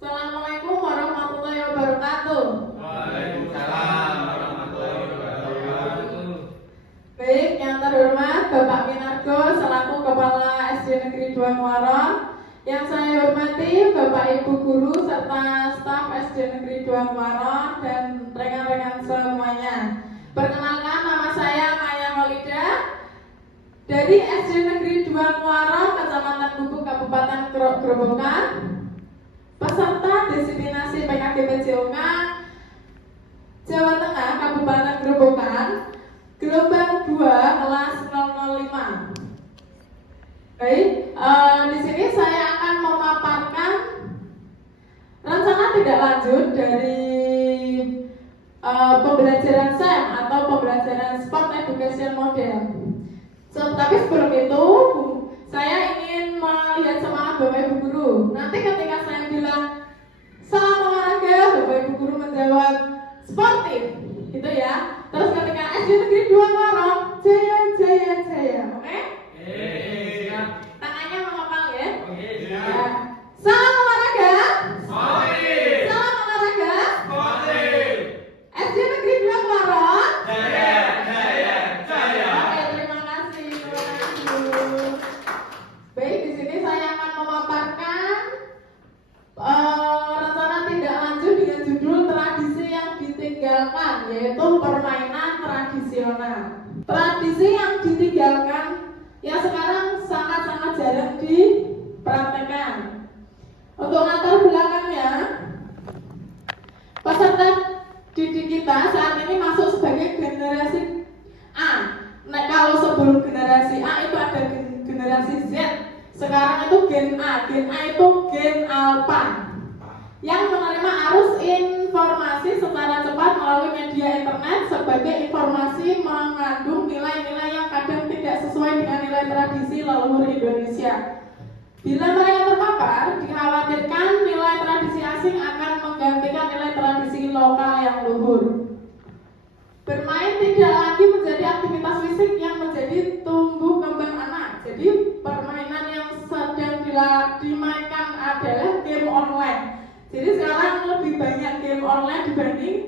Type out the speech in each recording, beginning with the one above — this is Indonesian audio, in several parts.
Assalamualaikum warahmatullahi wabarakatuh. Waalaikumsalam warahmatullahi wabarakatuh. Baik, yang terhormat Bapak Minargo selaku Kepala SD Negeri 2 Muaron. Yang saya hormati Bapak Ibu Guru serta staf SD Negeri 2 Muaron dan rekan-rekan semuanya. Perkenalkan, nama saya Maya Maulida dari SD Negeri 2 Muaron, Kecamatan Gubuk, Kabupaten Grobogan. Peserta destinasi PKG PJOK Jawa Tengah Kabupaten Grobogan, gelombang 2 kelas 005. Baik, di sini saya akan memaparkan rencana tidak lanjut dari pembelajaran SEM atau pembelajaran Sport Education Model. Tapi sebelum itu, saya ingin melihat semangat Bapak Ibu Guru. Nanti ketika saya bilang salam olahraga, Bapak Ibu Guru menjawab sportif, gitu ya. Terus ketika SD Negeri 2 Muaron, jaya jaya jaya, oke? Tangannya mengepal ya. Ya. Salam olahraga. Sportif. Salam olahraga. Sportif. SD Negeri 2 Muaron. Jaya, jaya, jaya. Oke, terima kasih. Baik, di sini saya akan memaparkan rencana tindak lanjut dengan judul tradisi yang ditinggalkan, yaitu permainan tradisional. Tradisi yang ditinggalkan yang sekarang sangat-sangat jarang dipraktekkan. Untuk latar belakangnya, peserta didik kita saat ini masuk sebagai generasi A. Nah, kalau sebelum generasi A itu ada generasi Z. Sekarang itu gen A. Gen A itu gen alpha yang menerima arus informasi secara cepat melalui media internet sebagai informasi mengandung nilai-nilai yang kadang tidak sesuai dengan nilai tradisi leluhur Indonesia. Bila mereka terpapar, dikhawatirkan nilai tradisi asing akan menggantikan nilai tradisi lokal yang luhur. Bermain tidak lagi menjadi aktivitas fisik yang menjadi tumbuh kembang anak. Jadi permainan yang sedang dimainkan adalah game online. Jadi sekarang lebih banyak game online dibanding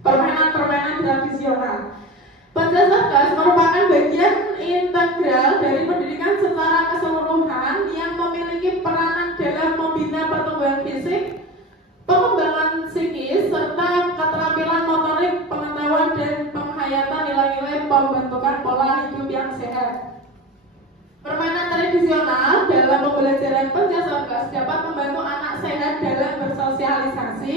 permainan-permainan tradisional. Pencerdas merupakan bagian integral dari pendidikan secara keseluruhan yang memiliki peranan dalam membina pertumbuhan fisik, pengembangan psikis, serta keterampilan motorik, pengetahuan, dan penghayatan nilai-nilai pembentukan pola hidup yang sehat. Permainan tradisional dalam pembelajaran pencerdas dapat membantu anak sehat dalam bersosialisasi.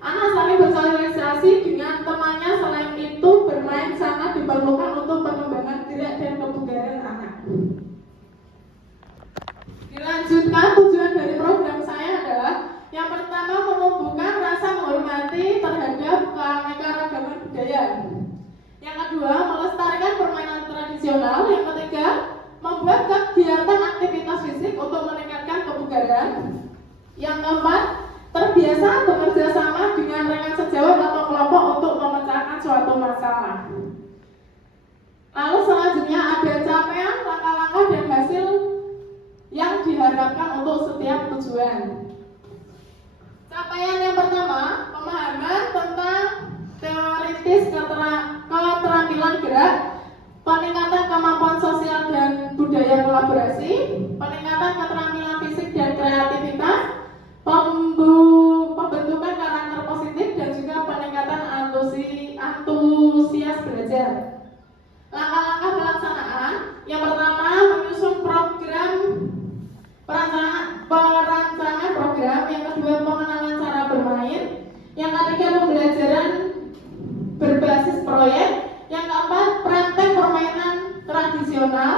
Anak saling bersosialisasi dengan temannya. Selain itu, bermain sangat diperlukan untuk pengembangan gerak dan kebugaran anak. Dilanjutkan, tujuan dari program saya adalah yang pertama, menumbuhkan rasa menghormati terhadap keanekaragaman budaya. Yang kedua, melestarikan permainan tradisional. Yang ketiga, membuat kegiatan aktivitas fisik untuk meningkatkan kebugaran. Yang keempat, terbiasa bekerja sama dengan rekan sejawat atau kelompok untuk memecahkan suatu masalah. Lalu selanjutnya ada capaian, langkah-langkah, dan hasil yang diharapkan untuk setiap tujuan. Capaian yang pertama, pemahaman tentang teoritis keterampilan gerak, peningkatan kemampuan sosial dan budaya kolaborasi, peningkatan keterampilan fisik dan kreativitas, pembentukan karakter positif, dan juga peningkatan antusias belajar. Langkah-langkah pelaksanaan, yang pertama menyusun program perancangan program, yang kedua pengenalan cara bermain, yang ketiga pembelajaran berbasis proyek, yang keempat praktek permainan tradisional,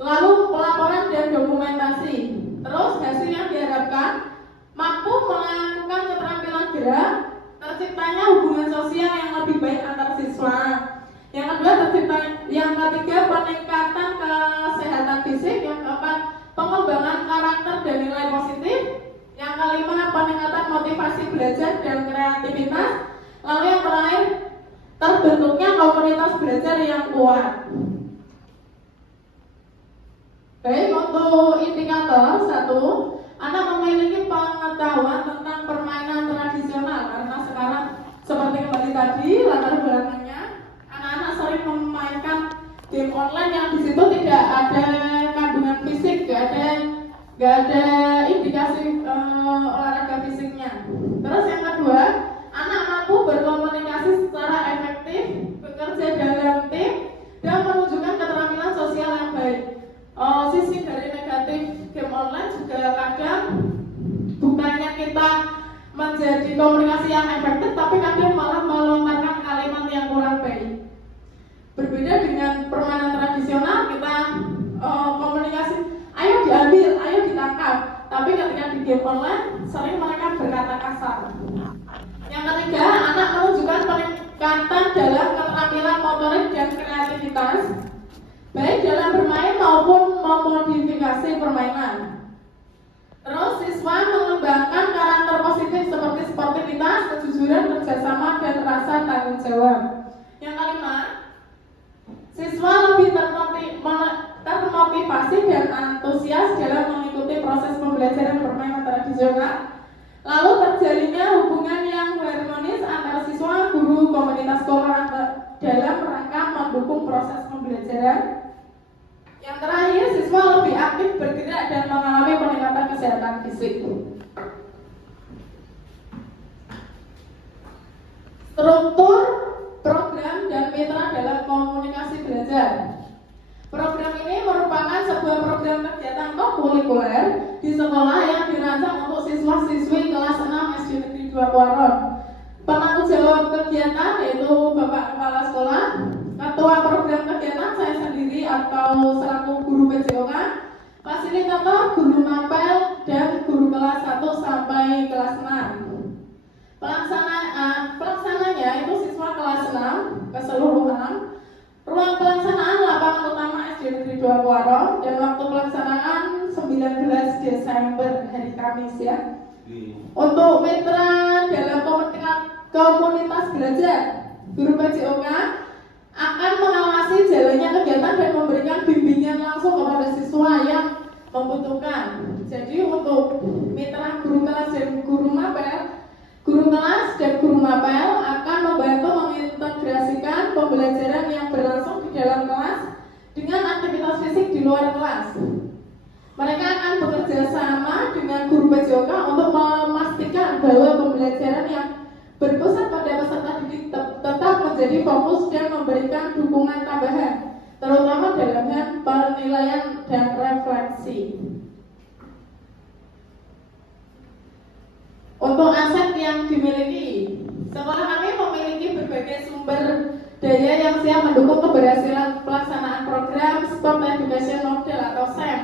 lalu pelaporan dan dokumentasi. Terus hasil yang diharapkan mampu melakukan keterampilan gerak, terciptanya hubungan sosial yang lebih baik antar siswa. Yang kedua yang ketiga peningkatan kesehatan fisik, yang keempat pengembangan karakter dan nilai positif, yang kelima peningkatan motivasi belajar dan kreativitas, lalu yang terakhir terbentuknya komunitas belajar yang kuat. Baik, untuk indikator 1, anak memiliki ada indikasi olahraga fisiknya. Terus yang kedua, anak mampu berkomunikasi secara efektif, bekerja dalam tim, dan menunjukkan keterampilan sosial yang baik. Sisi dari negatif game online juga kadang bukannya kita menjadi komunikasi yang efektif, tapi kadang malah melontarkan kalimat yang kurang baik. Berbeda dengan permainan tradisional, kita komunikasi, ayo diambil, ayo ditangkap. Tapi ketika di game online, sering mereka berkata kasar. Yang ketiga, anak menunjukkan peningkatan dalam keterampilan motorik dan kreativitas, baik dalam bermain maupun memodifikasi permainan. Terus siswa mengembangkan karakter positif seperti sportivitas, kejujuran, kerjasama, dan rasa tanggung jawab. Yang kelima, siswa lebih termotivasi dan antusias dalam mengikuti proses pembelajaran permainan tradisional. Lalu terjalinnya hubungan yang harmonis antara siswa, guru, komunitas sekolah dalam rangka mendukung proses pembelajaran. Yang terakhir, siswa lebih aktif bergerak dan mengalami peningkatan kesehatan fisik. Struktur, program, dan mitra dalam komunikasi belajar. Program ini merupakan sebuah program kegiatan kokurikuler di sekolah yang dirancang untuk siswa-siswi kelas 6 SD Negeri 2 Kuaron. Penanggung jawab kegiatan yaitu Bapak Kepala Sekolah, ketua program kegiatan saya sendiri atau selaku guru PJOK, fasilitator, guru mapel, dan guru kelas 1 sampai kelas 6. Pelaksananya itu siswa kelas 6 keseluruhan. Ruang pelaksanaan lapangan utama SD Negeri 2 Kuaron dan waktu pelaksanaan 19 Desember hari Kamis ya. Untuk mitra dalam komunitas belajar, guru PJOK akan mengawasi jalannya kegiatan dan memberikan bimbingan langsung kepada siswa yang membutuhkan. Jadi untuk mitra guru kelas dan guru mapel, guru kelas dan guru mapel akan membantu mengintegrasikan pembelajaran yang berlangsung di dalam kelas dengan aktivitas fisik di luar kelas. Mereka akan bekerja sama dengan guru PJOK untuk memastikan bahwa pembelajaran yang berpusat pada peserta didik tetap menjadi fokus dan memberikan dukungan tambahan, terutama dalam hal penilaian dan refleksi. Untuk aset yang dimiliki, sekolah kami memiliki berbagai sumber daya yang siap mendukung keberhasilan pelaksanaan program Sport Education Model atau SEM.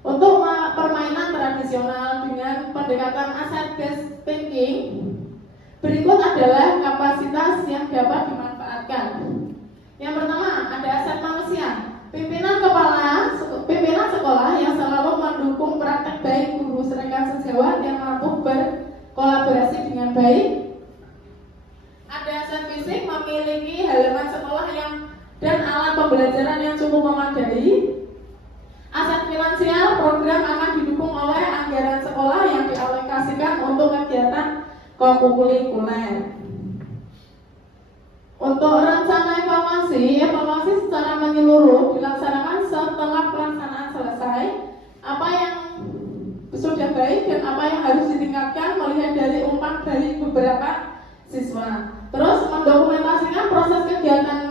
Untuk permainan tradisional dengan pendekatan asset-based thinking, berikut adalah kapasitas yang dapat dimanfaatkan. Yang pertama, ada aset manusia. Pimpinan sekolah yang selalu mendukung praktek baik guru serta sejawat yang mampu berkolaborasi dengan baik. Ada aset fisik, memiliki halaman sekolah dan alat pembelajaran yang cukup memadai. Aset finansial, program akan didukung oleh anggaran sekolah yang dialokasikan untuk kegiatan kokurikuler. Untuk rencana evaluasi secara menyeluruh dilaksanakan setelah pelaksanaan selesai. Apa yang sudah baik dan apa yang harus ditingkatkan melihat dari umpan dari beberapa siswa. Terus mendokumentasikan proses kegiatan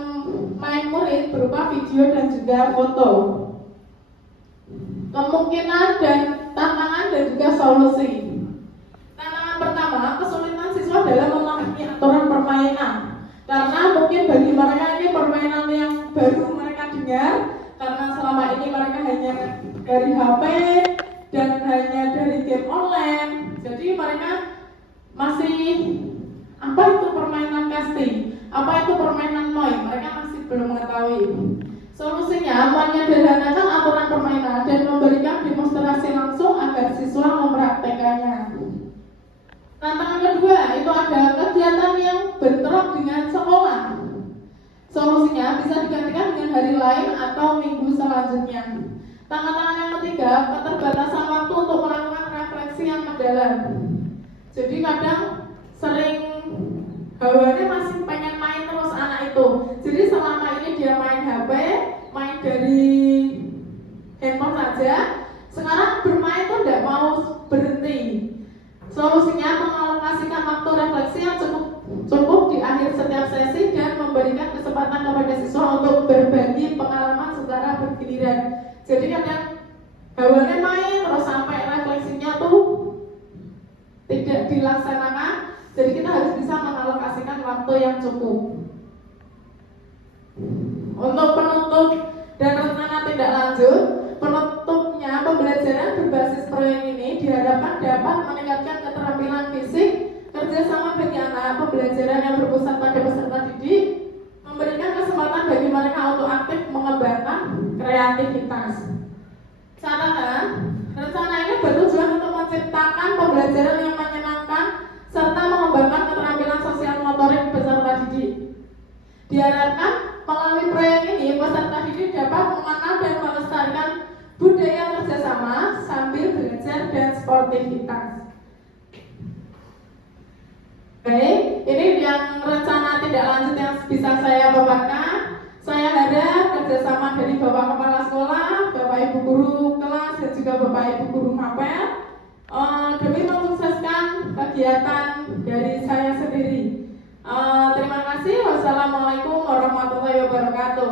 main murid berupa video dan juga foto. Kemungkinan dan tantangan dan juga solusi. Tantangan pertama, kesulitan siswa dalam memahami aturan permainan. Karena mungkin bagi mereka ini permainan yang baru mereka dengar, karena selama ini mereka hanya dari HP dan hanya dari game online. Jadi mereka masih, apa itu permainan casting, apa itu permainan moi, mereka masih belum mengetahui. Solusinya, menyederhanakan aturan permainan dan memberikan demonstrasi langsung agar siswa mempraktekannya. Tantangan kedua, itu ada kegiatan yang bentrok dengan sekolah. Solusinya bisa digantikan dengan hari lain atau minggu selanjutnya. Tantangan yang ketiga, keterbatasan waktu untuk melakukan refleksi yang mendalam. Jadi kadang sering bawaannya masih pengen main terus anak itu. Jadi selama ini dia main HP, main dari handphone saja. Sekarang bermain tuh tidak mau Solusinya mengalokasikan waktu refleksi yang cukup di akhir setiap sesi dan memberikan kesempatan kepada siswa untuk berbagi pengalaman secara bergiliran. Jadi kadang gawaannya main terus sampai refleksinya tuh tidak dilaksanakan. Jadi kita harus bisa mengalokasikan waktu yang cukup. Untuk penutup dan rencana tindak lanjut, penutupnya pembelajaran berbasis proyek ini diharapkan dapat meningkatkan keterampilan fisik, kerjasama bagi anak, pembelajaran yang berpusat pada peserta didik, memberikan kesempatan bagi mereka untuk aktif mengembangkan kreativitas. Catatan, rencana ini bertujuan untuk menciptakan pembelajaran yang menyenangkan serta mengembangkan keterampilan sosial motorik peserta didik. Diharapkan melalui proyek ini peserta didik dapat mengenal dan melestarikan budaya kerjasama sambil belajar dan sportivitas. Baik, ini yang rencana tindak lanjut yang bisa saya paparkan. Saya harap kerjasama dari Bapak Kepala Sekolah, Bapak Ibu Guru kelas, dan juga Bapak Ibu Guru mapel demi mensukseskan kegiatan dari saya sendiri. Terima kasih. Wassalamualaikum warahmatullahi wabarakatuh.